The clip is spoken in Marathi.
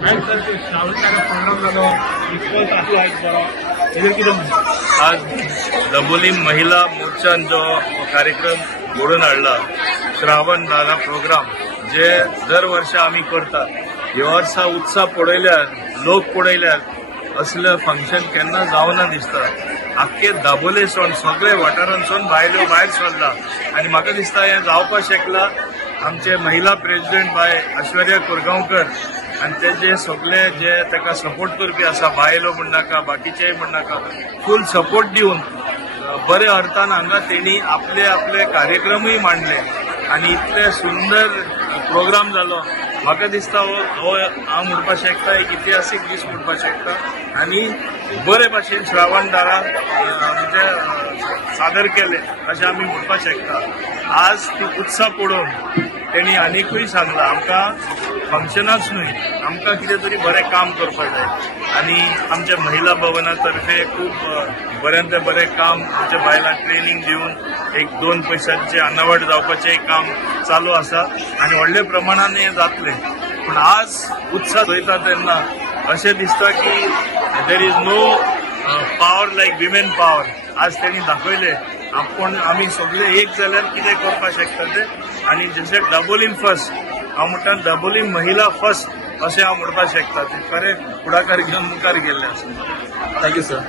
आज दाबोली महिला मोर्चान जो कार्यक्रम घडोवन हाडला श्रावण दादा प्रोग्राम जे दर वर्सा आमी करतात. ह्या वर्सा उत्साह पळयल्यार लोक पळयल्यार असले फंक्शन केन्ना जावना दिसता. आख्खे दाबोलेसून सगळे वाठारांसून बायलो भायर सरला आनी म्हाका दिसता हें जावपाक शकला आमचे महिला प्रेसिडेंट बाय ऐश्वर्या कोरगांवकर आनी तेजे सगळे जे ताका सपोर्ट करपी आसा बायलो म्हण नाका बाकीचेय म्हण नाका फुल सपोर्ट दिवन बरे अर्थान हांगा तेणी आपले आपले कार्यक्रमूय मांडले आनी इतले सुंदर प्रोग्राम जालो. म्हाका दिसता हो हांव म्हणपाक शकता एक इतिहासीक दीस म्हणपाक शकता आनी बरे भाशेन श्रावण दारान म्हणजे सादर केले अशें आमी म्हणपाक शकता. आज ती उत्साह पळोवन तेणी आनीकूय सांगला आमकां फंक्शनाच न्हय आमकां कितें तरी बरें काम करपाक जाय आनी आमच्या महिला भवना तर्फे खूब बऱ्यांतले बरें काम आमच्या बायलांक ट्रेनिंग दिवन एक 2 पयशांचे अनावट जावपाचें काम चालू आसा आनी व्हडल्या प्रमाणान हें जातलें. पूण आज उत्साह पळयता तेन्ना अशें दिसता की there is no power like women power. आज तेणी दाखयले आमी सगळे एक जाल्यार कितें करपाक शकता ते आनी जशें दाबोलीन फर्स्ट हांव म्हणटा दाबोली महिला फर्स्ट अशें हांव म्हणपाक शकता. ते खरें फुडाकार घेवन मुखार गेल्ले आसा. Thank you sir.